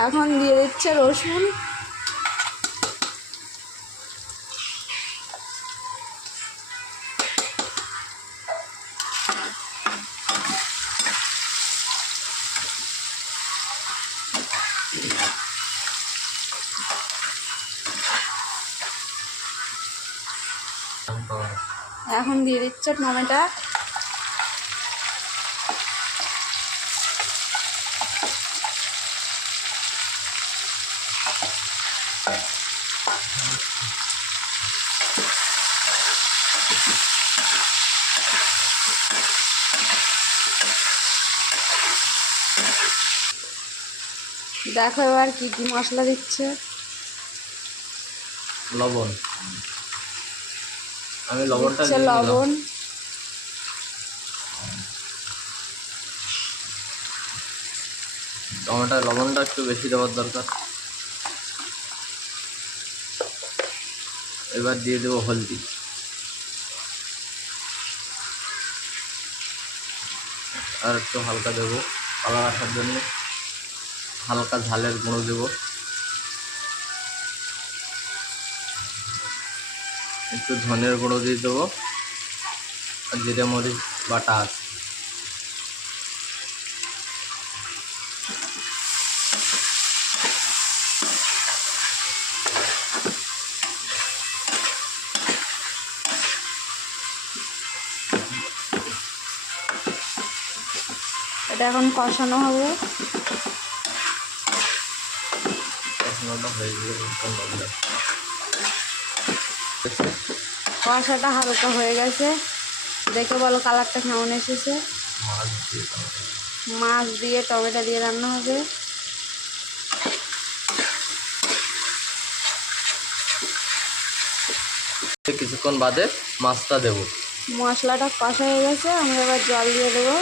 এখন দিয়ে দিচ্ছে রসুন। এখন দিয়ে দিচ্ছে টমেটো। দেখো এবার কি কি মশলা দিচ্ছে। লবণ, আমি লবণটা দিচ্ছে লবণ, টমেটো লবণটা একটু বেশি দেওয়ার দরকার। এবার দিয়ে দেবো হলদি, আর একটু হালকা দেবো কালার আসার জন্য। হালকা ঝালের গুঁড়ো দেবো, একটু ধনের গুঁড়ো দিয়ে দেবো, আর জিরে মরিচ বাটা আছে। এটা এখন কষানো হবে। কষানোটা হয়ে গেলে কষাটা হালকা হয়ে গেছে, দেখে বলো কালারটা কেমন এসেছে। মাছ দিয়ে টমেটো দিয়ে রান্না হবে। কিছুক্ষণ বাদে মাছটা দেবো। মশলাটা কষা হয়ে গেছে, আমরা এবার জল দিয়ে দেবো।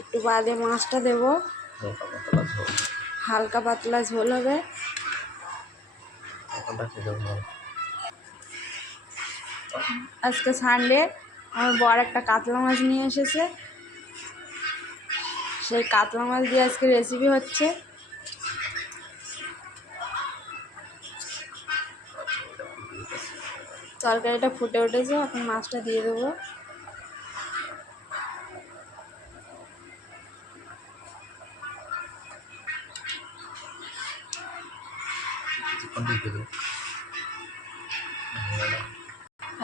একটু বাদে মাছটা দেবো। হালকা পাতলা ঝোল হবে। আজকে সানডে, আমার বর একটা কাতলা মাছ নিয়ে এসেছে, সেই কাতলা মাছ দিয়ে আজকে রেসিপি হচ্ছে। তরকারিটা ফুটে উঠেছে, এখন মাছটা দিয়ে দেবো।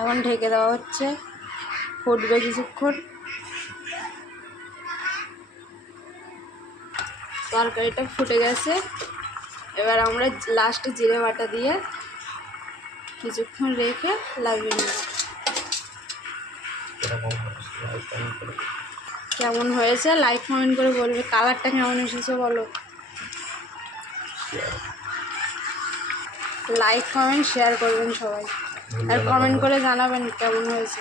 এখন ঢেকে দেওয়া হচ্ছে, ফুটবে কিছুক্ষণ। তরকারিটা ফুটে গেছে, এবার আমরা লাস্টে জিরে বাটা দিয়ে কিছুক্ষণ রেখে লাগিয়ে নেব। কেমন হয়েছে লাইক কমেন্ট করে বলবে। কালারটা কেমন এসেছে বলো। লাইক কমেন্ট শেয়ার করবেন সবাই, আর কমেন্ট করে জানাবেন কেমন হয়েছে।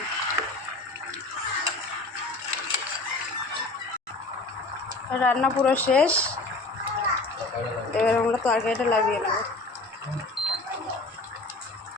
রান্না পুরো শেষ, এবার আমরা তরকারিটা লাগিয়ে নেব।